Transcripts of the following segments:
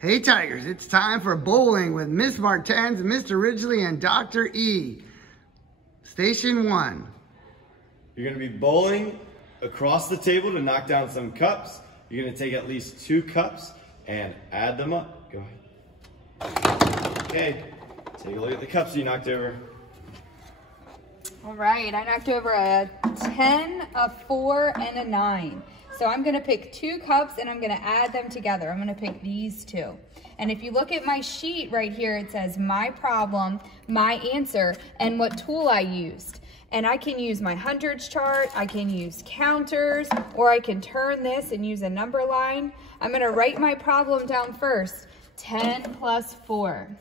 Hey Tigers, it's time for bowling with Miss Martens, Mr. Ridgely, and Dr. E. Station 1. You're going to be bowling across the table to knock down some cups. You're going to take at least 2 cups and add them up. Go ahead. Okay, take a look at the cups you knocked over. All right, I knocked over a 10, a 4, and a 9. So I'm gonna pick 2 cups and I'm gonna add them together. I'm gonna pick these 2. And if you look at my sheet right here, it says my problem, my answer, and what tool I used. And I can use my hundreds chart, I can use counters, or I can turn this and use a number line. I'm gonna write my problem down first, 10 plus 4.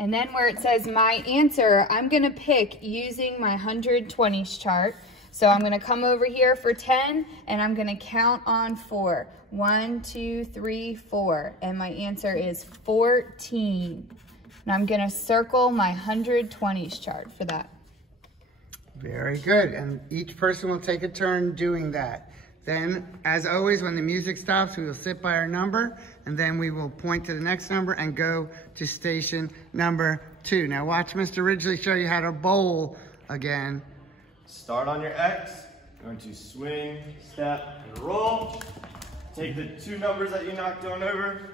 And then where it says my answer, I'm gonna pick using my 120s chart. So I'm gonna come over here for 10 and I'm gonna count on 4. 1, 2, 3, 4. And my answer is 14. And I'm gonna circle my 120s chart for that. Very good, and each person will take a turn doing that. Then, as always, when the music stops, we will sit by our number, and then we will point to the next number and go to station number 2. Now watch Mr. Ridgely show you how to bowl again. Start on your X, going to swing, step, and roll. Take the 2 numbers that you knocked on over,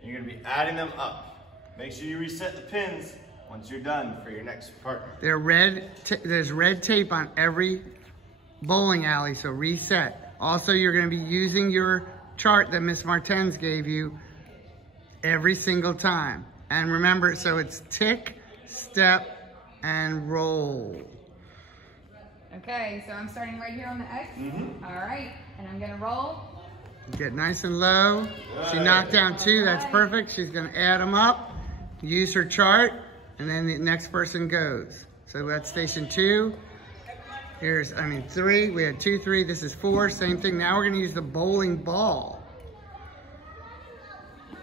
and you're gonna be adding them up. Make sure you reset the pins once you're done for your next partner. There's red tape on every bowling alley, so reset. Also, you're gonna be using your chart that Miss Martens gave you every single time. And remember, so it's tick, step, and roll. Okay, so I'm starting right here on the X. All right, and I'm gonna roll. Get nice and low. She knocked down 2, that's perfect. She's gonna add them up, use her chart, and then the next person goes. So that's station 2. Here's, 3, we had 2, 3, this is 4, same thing. Now we're gonna use the bowling ball.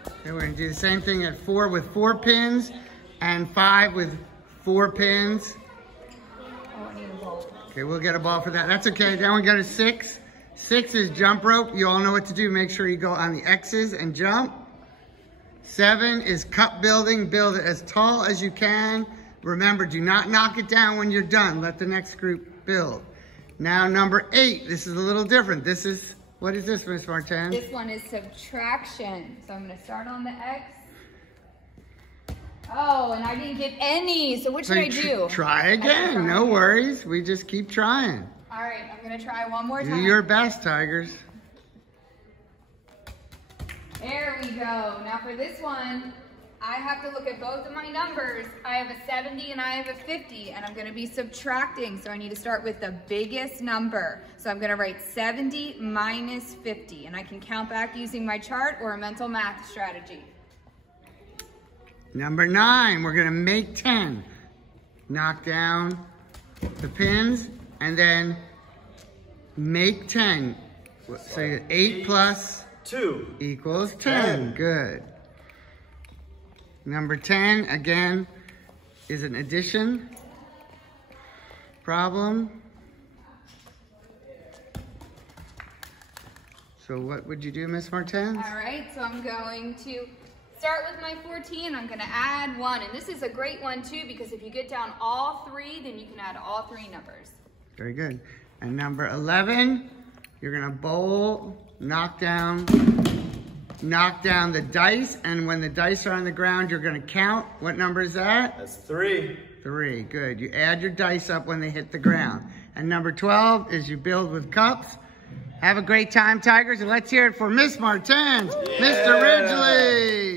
Okay, we're gonna do the same thing at 4 with 4 pins, and 5 with 4 pins. Okay, we'll get a ball for that. That's okay. Then we go to 6. 6 is jump rope. You all know what to do. Make sure you go on the X's and jump. 7 is cup building. Build it as tall as you can. Remember, do not knock it down when you're done. Let the next group build. Now, number 8. This is a little different. This is, what is this, Miss Martens? This one is subtraction. So I'm going to start on the X. Oh, and I didn't get any. So what should I do? Try again. No worries. We just keep trying. All right, I'm going to try one more time. Do your best, Tigers. There we go. Now for this one, I have to look at both of my numbers. I have a 70 and I have a 50, and I'm going to be subtracting. So I need to start with the biggest number. So I'm going to write 70 minus 50, and I can count back using my chart or a mental math strategy. Number 9, we're gonna make 10. Knock down the pins and then make 10. So you get 8 plus 2 equals 10. Good. Number 10, again, is an addition problem. So what would you do, Miss Martens? All right, so I'm going to start with my 14, I'm gonna add 1. And this is a great one too, because if you get down all 3, then you can add all 3 numbers. Very good. And number 11, you're gonna bowl, knock down the dice, and when the dice are on the ground, you're gonna count. What number is that? That's 3. 3, good. You add your dice up when they hit the ground. And number 12 is you build with cups. Have a great time, Tigers, and let's hear it for Miss Martens, Mr. Ridgely.